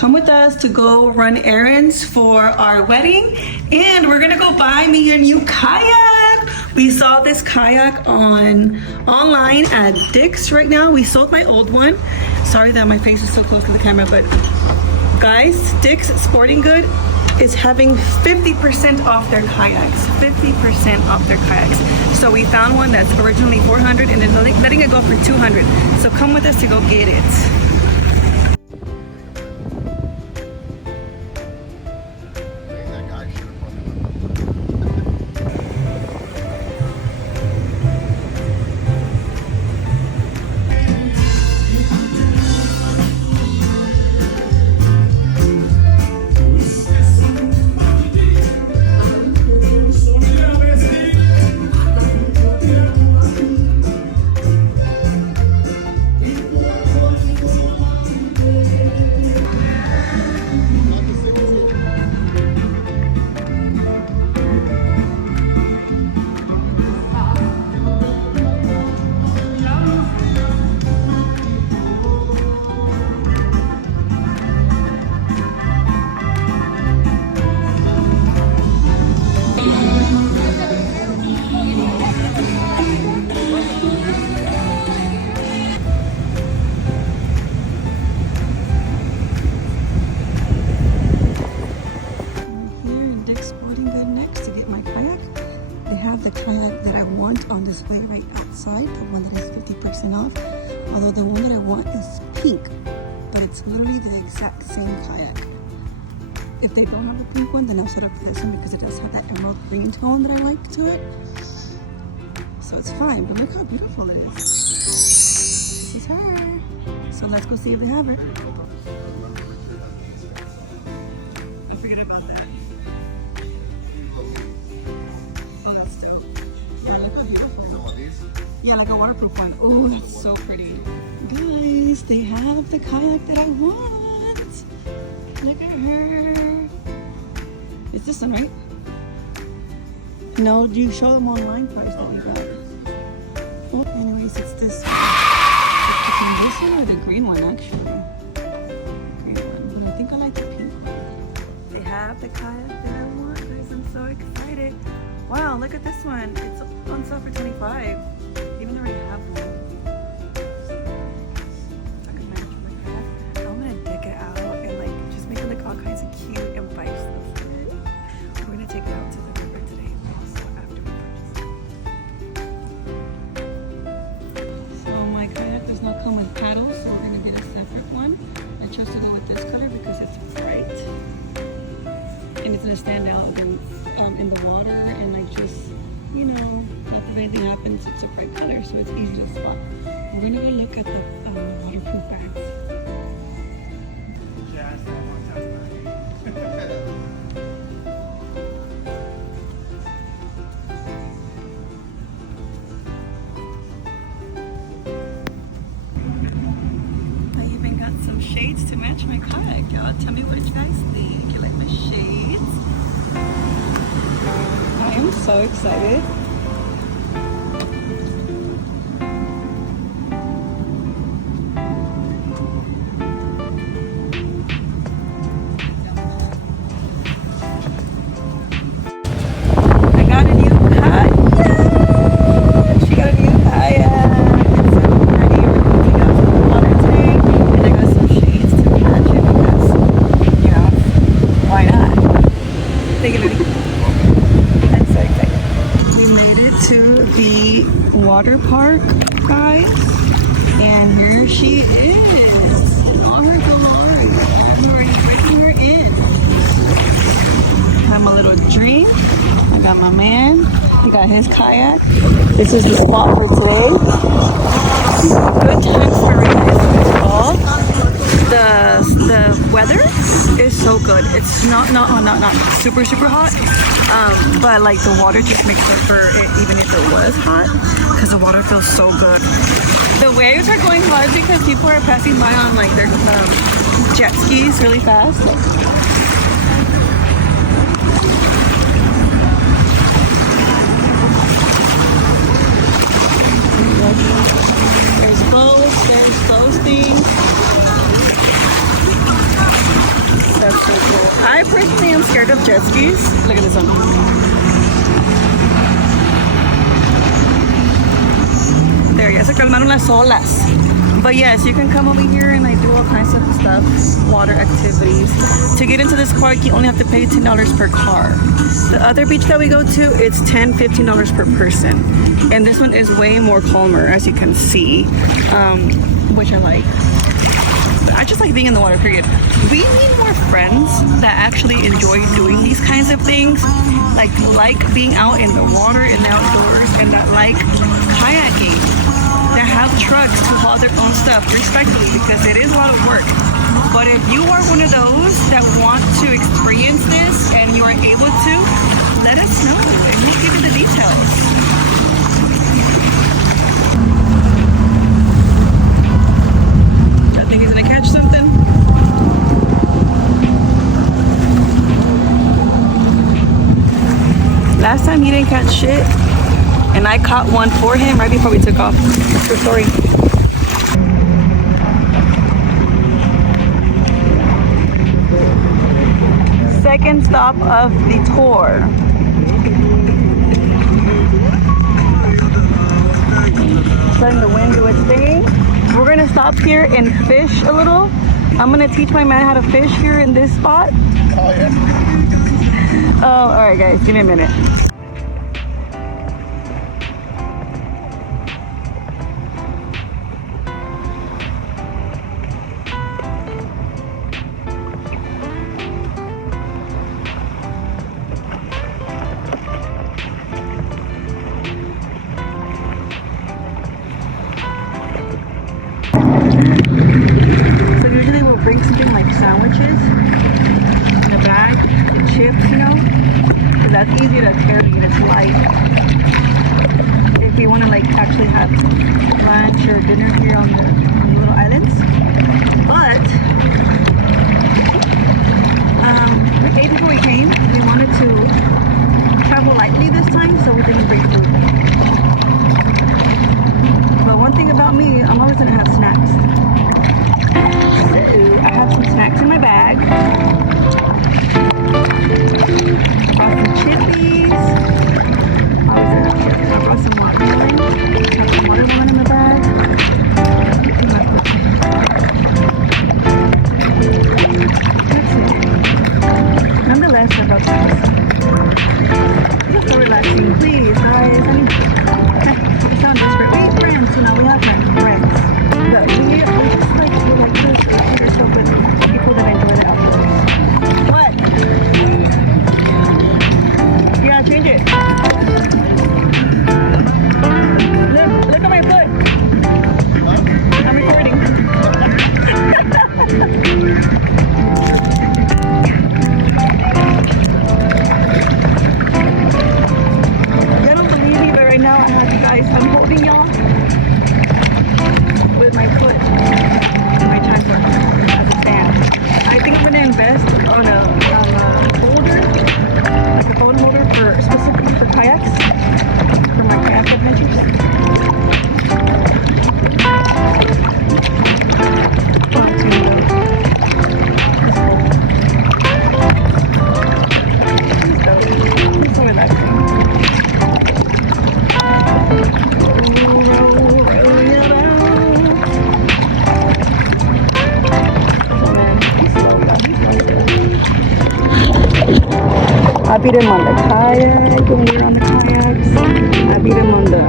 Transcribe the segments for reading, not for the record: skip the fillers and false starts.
come with us to go run errands for our wedding, and we're gonna go buy me a new kayak. We saw this kayak online at Dick's right now. We sold my old one. Sorry that my face is so close to the camera, but guys, Dick's Sporting Good is having 50% off their kayaks. 50% off their kayaks. So we found one that's originally $400 and then letting it go for $200. So come with us to go get it. On display right outside, the one that is 50% off, although the one that I want is pink, but it's literally the exact same kayak. If they don't have a pink one, then I'll set up for this one because it does have that emerald green tone that I like to it, so it's fine. But look how beautiful it is. This is her. So let's go see if they have her. I forget about that. Oh, that's dope. Yeah, look how beautiful. Yeah, like a waterproof one. Oh, that's so pretty. Guys, they have the kayak that I want. Look at her. It's this one, right? No, do you show them online price that you got? Oh, anyways, it's this one. It's this one or the green one, actually. Green one. But I think I like the pink one. They have the kayak that I want, guys. I'm so excited. Wow, look at this one. It's on sale for $25. Even though I have one. I can match with my kayak. I'm gonna deck it out and like just make it look all kinds of cute and buy stuff for it. We're gonna take it out to the river today also after we purchase it. So my kayak does not come with paddles, so we're gonna get a separate one. I chose to go with this color because it's bright. And it's gonna stand out in the water and like just, you know, if anything happens, it's a bright color, so it's easy to spot. We're gonna go look at the waterproof bags. I even got some shades to match my kayak, y'all. Tell me what you guys think. You like my shades? I am so excited. Water park, guys, and here she is in all her glory. I'm already bringing her in. I'm a little drink. I got my man. He got his kayak. This is the spot for today. Good times for race fall. The weather is so good. It's not super hot, but like the water just makes up for it even if it was hot, because the water feels so good. The waves are going hard because people are passing by on like their jet skis really fast. There's boats things. I personally am scared of jet skis. Look at this one. There, ya se calmaron las olas. But yes, you can come over here and I do all kinds of stuff, water activities. To get into this park, you only have to pay $10 per car. The other beach that we go to, it's $10, $15 per person. And this one is way more calmer, as you can see, which I like. But I just like being in the water, period. We need more friends that actually enjoy doing these kinds of things, like being out in the water, in the outdoors, and that like kayaking. That have trucks to haul their own stuff, respectfully, because it is a lot of work. But if you are one of those that want to experience this and you are able to, let us know and we'll give you the details. I think he's gonna catch something. Last time he didn't catch shit. And I caught one for him right before we took off. True story. Second stop of the tour. Letting the wind do its thing. We're gonna stop here and fish a little. I'm gonna teach my man how to fish here in this spot. Oh yeah. Oh, all right, guys. Give me a minute. Bring something like sandwiches in a bag and chips, you know, because that's easier to carry and it's light. If we want to like actually have lunch or dinner here on the little islands. But we ate before we came. We wanted to travel lightly this time, so we didn't bring food. But one thing about me, I'm always gonna have snacks. I have some snacks in my bag. Brought some chippies. I brought some watermelon. Have some watermelon in my bag. That's it. Nonetheless, I brought some. It's so relaxing. Please, guys. I mean, we sound desperate. We friends, you know, we have friends. But we just like to surround yourself with people that enjoy the outdoors. What? You gotta change it. Look at my foot. I'm recording. Y'all don't believe me, but right now I have you guys. I'm holding y'all with my foot. My tripod as a stand. I think I'm gonna invest on a holder, like a phone holder for specifically for kayaks, for my kayak adventures. It's so relaxing. I beat him on the kayak when we were on the kayaks. I beat him on the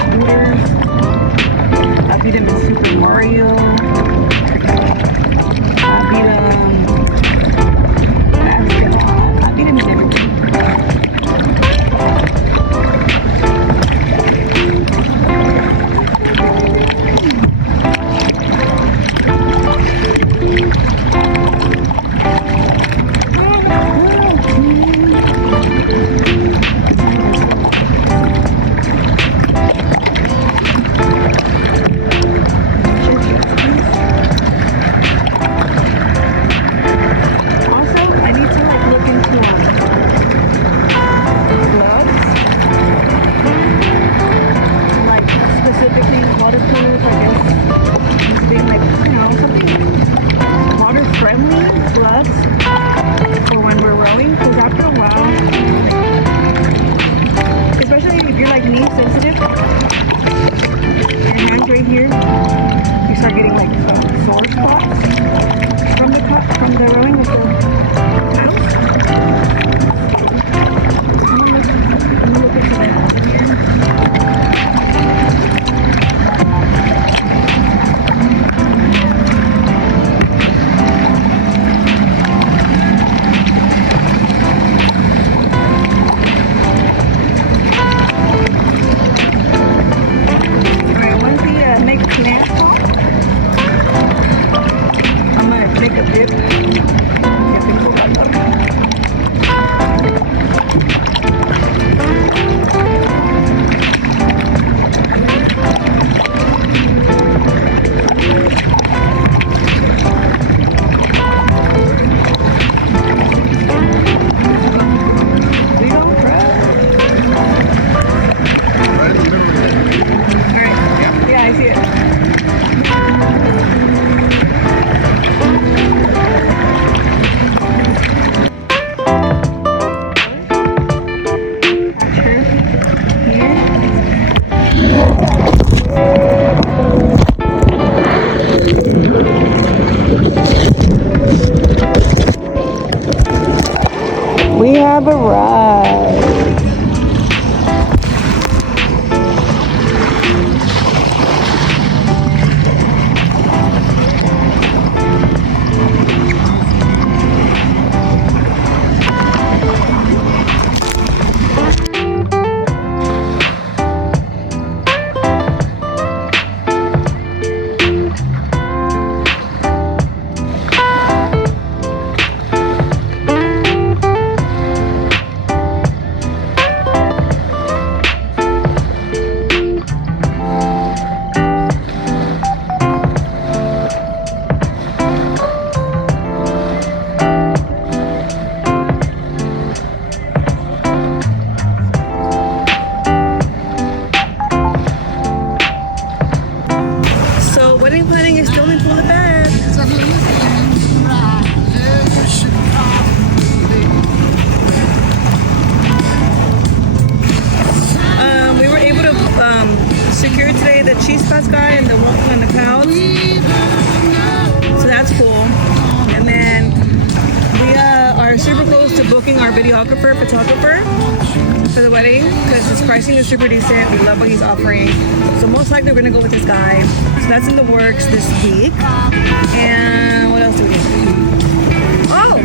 scooters. I beat him in Super Mario. I beat him basketball. I beat him in everything. here, you start getting like sore spots from the rowing with the paddles. I'm gonna look into that here. We have arrived. Secure today the cheese spots guy and the walking on the clouds, so that's cool. And then we are super close to booking our videographer, photographer for the wedding because his pricing is super decent. We love what he's offering, so most likely we're gonna go with this guy. So that's in the works this week. And what else do we do? Oh,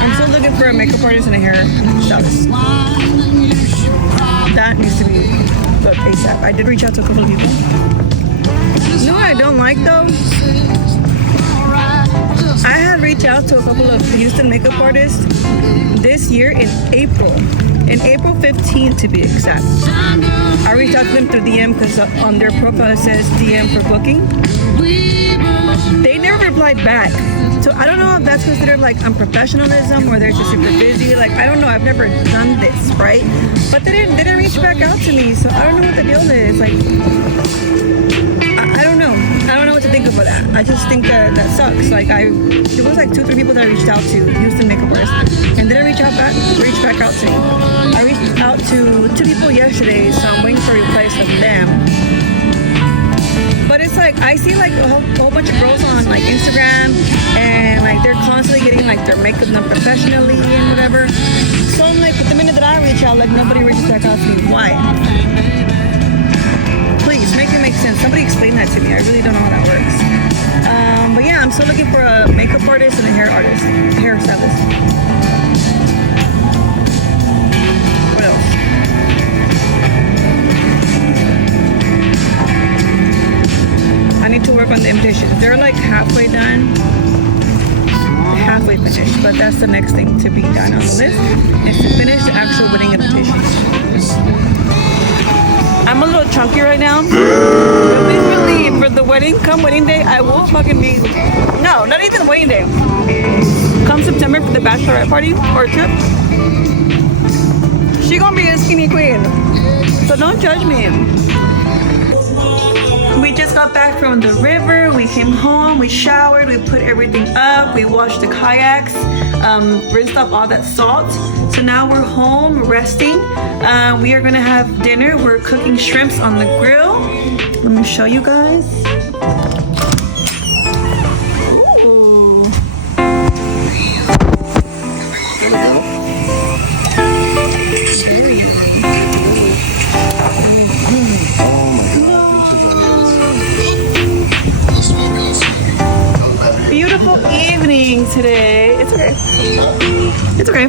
I'm still looking for a makeup artist and a hair stylist. That needs to be booked ASAP. I did reach out to a couple of people. You know what I don't like though? I had reached out to a couple of Houston makeup artists this year in April 15th to be exact. I reached out to them through DM because on their profile it says DM for booking. They never replied back. So I don't know if that's considered like unprofessionalism or they're just super busy. Like, I don't know. I've never done this, right? But they didn't reach back out to me. So I don't know what the deal is. Like, I don't know. I don't know what to think about that. I just think that sucks. Like, there was like 2-3 people that I reached out to, Houston makeup artists, and they didn't reach back out to me. I reached out to 2 people yesterday, so I'm waiting for replies from them. But it's like, I see like a whole bunch of girls on like Instagram and like they're constantly getting like their makeup done professionally and whatever. So I'm like, but the minute that I reach out, like nobody reaches back out to me. Why? Please, make it make sense. Somebody explain that to me. I really don't know how that works. But yeah, I'm still looking for a makeup artist and a hair stylist. What else? I need to work on the invitations. They're like halfway done, halfway finished, but that's the next thing to be done on the list, is to finish the actual wedding invitations. I'm a little chunky right now. Really, for the wedding, come wedding day, I will fucking be, no, not even wedding day. Come September for the bachelorette party or trip, she gonna be a skinny queen. So don't judge me. We just got back from the river, we came home, we showered, we put everything up, we washed the kayaks. rinsed off all that salt. So now we're home resting. We are gonna have dinner. We're cooking shrimps on the grill. Let me show you guys. Ooh. There we go. Beautiful evening today. It's okay. It's okay.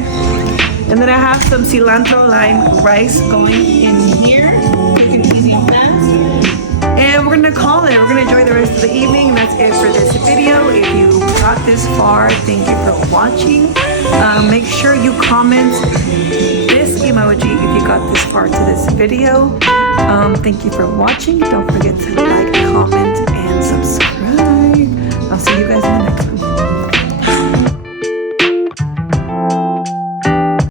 And then I have some cilantro lime rice going in here. You can easy fast. And we're gonna call it. We're gonna enjoy the rest of the evening. And that's it for this video. If you got this far, thank you for watching. Make sure you comment this emoji if you got this far to this video. Thank you for watching. Don't forget to like, comment, and subscribe. I'll see you guys in the next one.